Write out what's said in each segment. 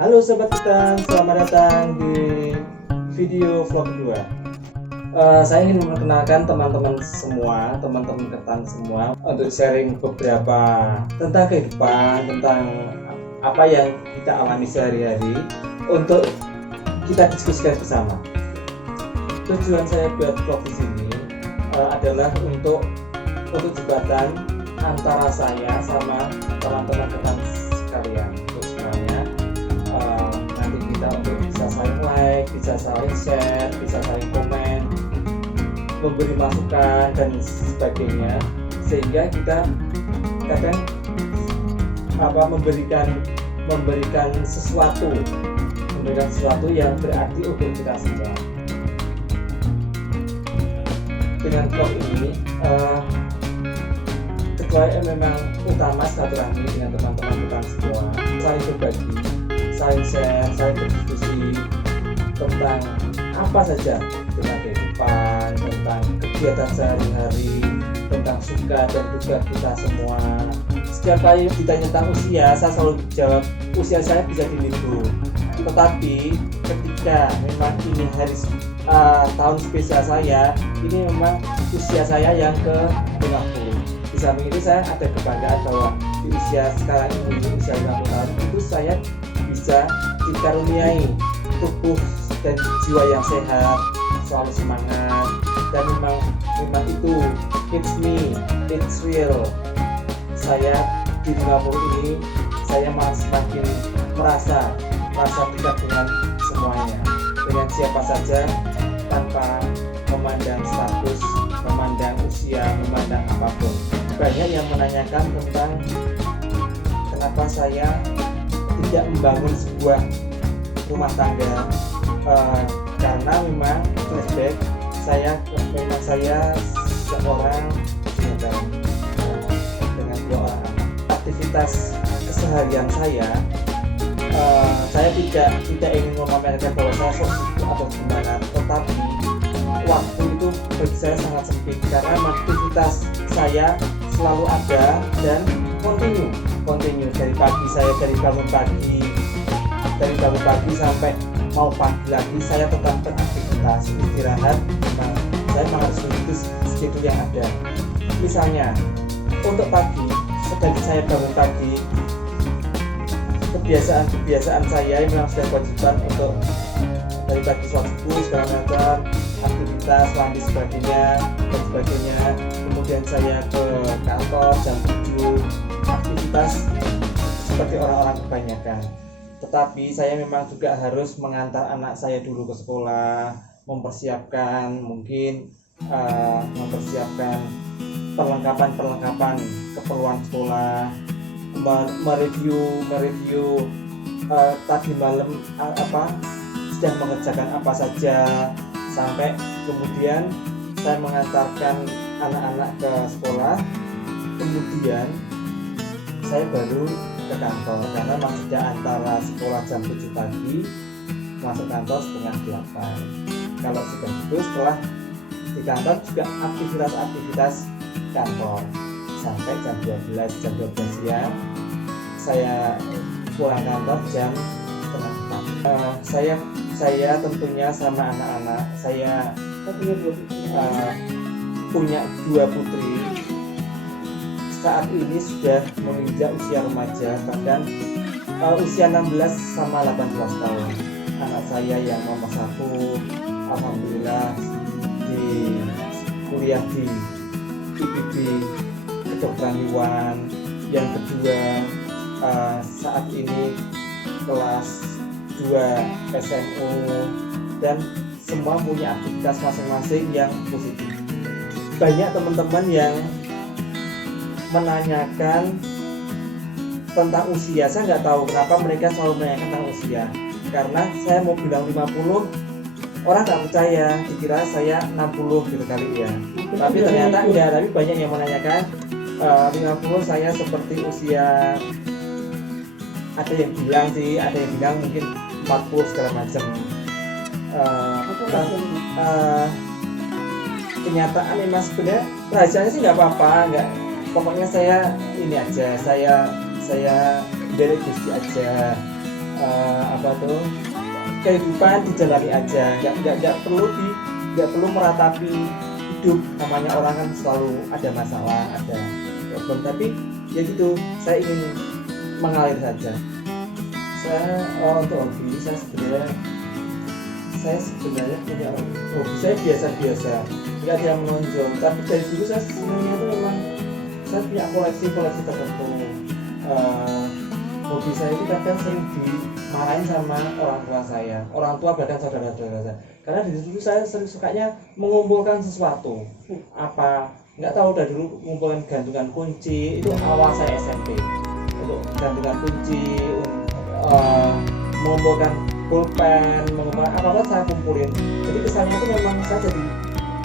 Halo Sobat Ketan, selamat datang di video vlog kedua. Saya ingin memperkenalkan teman-teman semua, teman-teman Ketan semua, untuk sharing beberapa tentang kehidupan, tentang apa yang kita alami sehari-hari, untuk kita diskusikan bersama. Tujuan saya buat vlog di sini adalah untuk jembatan antara saya sama teman-teman Ketan sekalian. Nanti kita untuk bisa saling like, bisa saling share, bisa saling komen, memberi masukan dan sebagainya, sehingga kita kadang memberikan sesuatu yang berarti untuk kita semua. Dengan vlog ini tujuannya memang utama silaturahmi dengan teman-teman kita semua, saling berbagi, saling share, saling berdiskusi tentang apa saja, tentang kehidupan, tentang kegiatan sehari-hari, tentang suka dan duka kita semua. Setiap kali ditanya tentang usia, saya selalu jawab usia saya bisa dihitung. Tetapi ketika memang ini hari tahun spesial saya, ini memang usia saya yang ke-50. Di samping itu saya ada kebanggaan bahwa di usia sekarang ini, usia 50 tahun itu saya bisa dikaruniai tubuh dan jiwa yang sehat, selalu semangat, dan memang itu it's me, it's real. Saya di 50 ini saya semakin merasa dekat dengan semuanya, dengan siapa saja, tanpa memandang status, memandang usia, memandang apapun. Banyak yang menanyakan tentang kenapa saya tidak membangun sebuah rumah tangga, karena memang flashback saya seorang dengan 2 orang. Aktivitas keseharian saya tidak ingin memamerkan bahwa saya sok sibuk atau gimana, tetapi waktu itu bagi saya sangat sempit karena aktivitas saya selalu ada dan continue dari pagi. Saya dari bangun pagi sampai mau pagi lagi saya tetap beraktivitas, istirahat. Saya harus mengikuti schedule yang ada. Misalnya untuk pagi, sedang saya bangun pagi, kebiasaan saya memang sudah kewajiban untuk dari pagi sholat subuh segala macam, aktivitas mandi dan sebagainya. Kemudian saya ke kantor jam 7, aktivitas seperti orang-orang kebanyakan. Tetapi saya memang juga harus mengantar anak saya dulu ke sekolah, mempersiapkan perlengkapan keperluan sekolah, mereview tadi malam sedang mengerjakan apa saja, sampai kemudian saya mengantarkan anak-anak ke sekolah, kemudian saya baru ke kantor, karena maksudnya antara sekolah jam 7 pagi masuk kantor setengah 8. Kalau sudah itu, setelah di kantor juga aktivitas kantor sampai jam 12 siang. Saya pulang kantor jam setengah 4. Saya tentunya sama anak-anak saya punya 2 putri. Saat ini sudah menginjak usia remaja, bahkan usia 16 sama 18 tahun. Anak saya yang nomor 1 alhamdulillah di kuliah di IPB kedokteran hewan, yang kedua saat ini kelas 2 SMU, dan semua punya aktivitas masing-masing yang positif. Banyak teman-teman yang menanyakan tentang usia. Saya nggak tahu kenapa mereka selalu menanyakan tentang usia, karena saya mau bilang 50, orang nggak percaya, dikira saya 60 gitu kali ya. Tapi ternyata enggak. Tapi banyak yang menanyakan 50 saya seperti usia, ada yang bilang mungkin 40 segala macam. Kenyataan memang sebenarnya rahasianya sih nggak apa-apa, pokoknya saya ini aja, saya dari Gusti aja, kehidupan dijalani aja, nggak perlu meratapi hidup. Namanya orang kan selalu ada masalah, ada problem, tapi ya gitu, saya ingin mengalir saja. Saya untuk hobi saya sebenarnya punya hobi saya biasa-biasa, nggak ada yang menonjol, tapi dari dulu saya sebenarnya itu memang saya punya koleksi tertentu. Hobi saya itu kadang sering dimarahin sama orang tua bahkan saudara-saudara saya, karena dari dulu saya sering sukanya mengumpulkan sesuatu, nggak tahu, dari dulu mengumpulkan gantungan kunci. Itu awal saya SMP, untuk gantungan kunci, mengumpulkan pulpen, mengumpulkan apa-apa saya kumpulin. Jadi kesannya itu memang saya jadi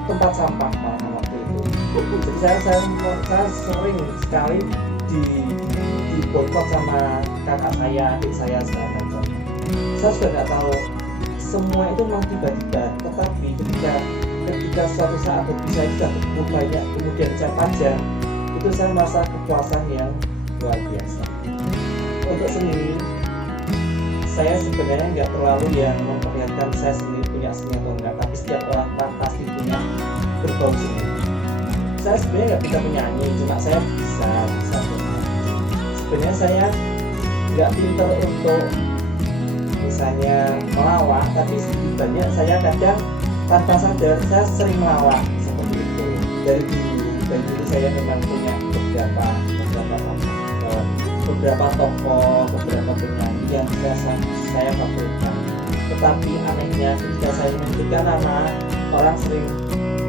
tempat sampah malah waktu itu. Jadi saya sering sekali diboikot sama kakak saya, adik saya, segala macam. Saya sudah nggak tahu, semua itu memang tiba-tiba. Tetapi ketika suatu saat hobi saya sudah cukup banyak, kemudian saya pajang, itu saya merasa kepuasan yang luar biasa. Untuk seni, saya sebenarnya nggak terlalu yang memperlihatkan saya punya seni atau enggak, tapi setiap orang pasti punya berbau seni. Saya sebenarnya nggak bisa menyanyi, cuma saya bisa sebenarnya saya nggak pintar untuk misalnya melawak, tapi banyak saya kadang tanpa sadar saya sering melawak seperti itu. Dari dulu saya memang punya beberapa tokoh, beberapa penyanyi yang saya favoritkan. Tetapi anehnya ketika saya menyebutkan nama, orang sering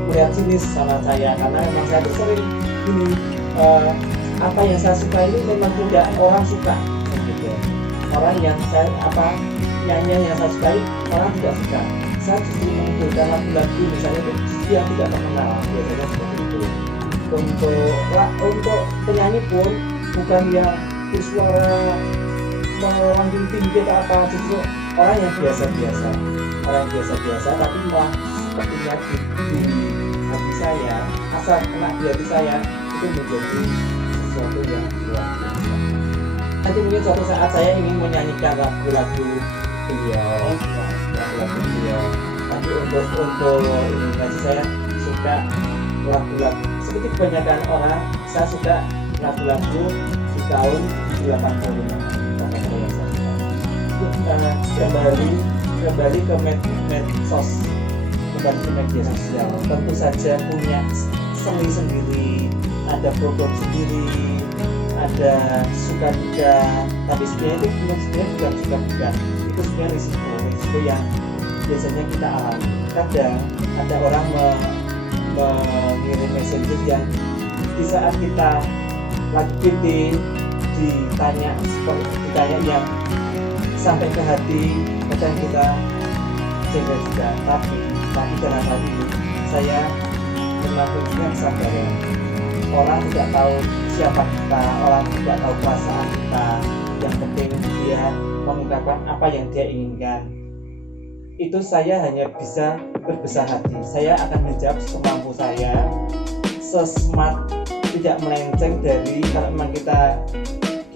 melihat sinis sama saya, karena memang saya sering gini, apa yang saya suka ini memang tidak orang suka gitu. Orang yang nyanyian yang saya sukai orang tidak suka. Saya justru mengumpulkan lagu-lagu misalnya itu yang tidak terkenal, biasanya seperti itu. Untuk penyanyi pun bukan yang bersuara melambung tinggi atau apa, justru orang yang biasa, tapi malah sepertinya di hati saya, asal kena di hati saya, itu menjadi sesuatu yang luar biasa. Nanti mungkin suatu saat saya ingin menyanyikan lagu-lagu beliau. Tapi untuk ini aja saya suka lagu-lagu seperti kebanyakan orang, saya suka lagu-lagu di tahun 80-an. Kembali ke medsos, kembali ke media sosial, tentu saja punya seni sendiri, ada program sendiri, ada suka duka. Tapi sebenarnya itu bukan suka duka, itu sebenarnya risiko yang biasanya kita alami. Kadang ada orang mengirim messenger yang di saat kita lagi PT ditanya yang sampai ke hati, kadang kita jengkel juga. Tapi dalam hal ini saya melakukan kesabaran. Orang tidak tahu siapa kita, orang tidak tahu perasaan kita. Yang penting dia mengungkapkan apa yang dia inginkan. Itu saya hanya bisa berbesar hati. Saya akan menjawab semampu saya, sesmart, tidak melenceng dari kalau memang kita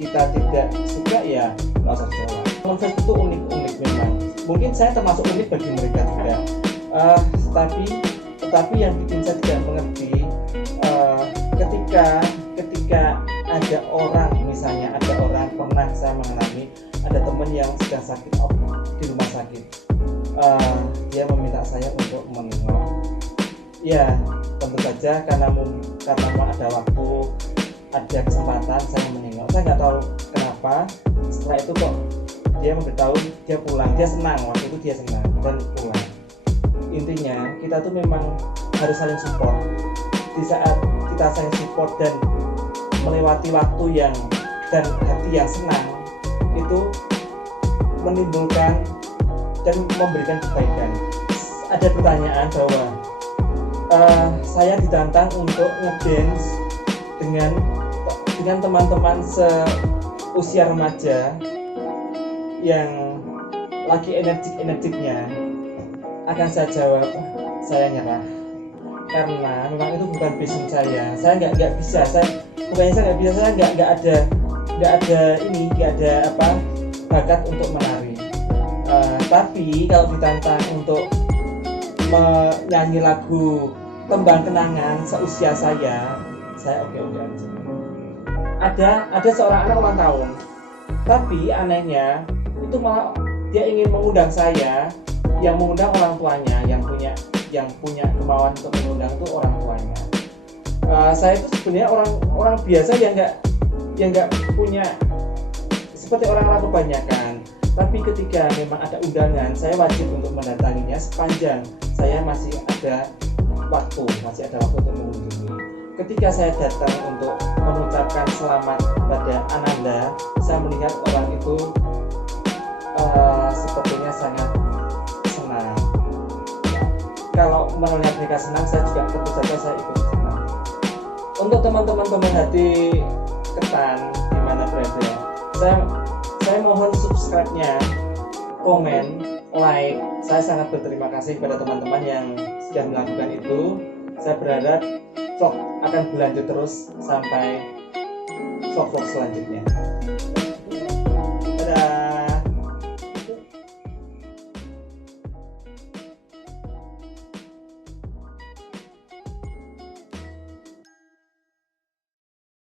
tidak suka ya nggak usah jawab. Konsep itu unik memang. Mungkin saya termasuk unik bagi mereka juga. Tetapi yang bikin saya tidak mengerti, ketika ada orang, misalnya ada orang pernah saya mengalami, ada teman yang sedang sakit di rumah sakit, dia meminta saya untuk menengok. Ya tentu saja karena ada waktu, ada kesempatan, saya menengok. Saya nggak tahu kenapa setelah itu kok dia memberitahu dia pulang, dia senang, waktu itu dia senang dan pulang. Intinya kita tuh memang harus saling support. Di saat kita saling support dan melewati waktu dan hati yang senang, itu menimbulkan dan memberikan kebaikan. Ada pertanyaan bahwa saya ditantang untuk ngedance dengan teman-teman seusia remaja yang lagi energiknya. Akan saya jawab, saya nyerah, karena memang itu bukan passion saya. Saya nggak bisa. Saya nggak ada bakat untuk menari. Tapi kalau ditantang untuk menyanyi lagu Tembang Kenangan seusia saya oke-oke aja. Ada seorang anak ulang tahun, tapi anehnya itu malah dia ingin mengundang saya, yang mengundang orang tuanya, yang punya kemauan untuk mengundang itu orang tuanya. Saya itu sebenarnya orang biasa yang nggak punya seperti orang kebanyakan, tapi ketika memang ada undangan saya wajib untuk mendatanginya sepanjang saya masih ada waktu untuk mengunjungi. Ketika saya datang untuk mengucapkan selamat pada Ananda, saya melihat orang itu sepertinya sangat senang. Kalau melihat mereka senang, saya juga tentu saja saya ikut senang. Untuk teman-teman pemerhati ketan dimana berada, saya mohon subscribe-nya, komen, like. Saya sangat berterima kasih kepada teman-teman yang sudah melakukan itu. Saya berharap vlog akan berlanjut terus sampai vlog-vlog selanjutnya.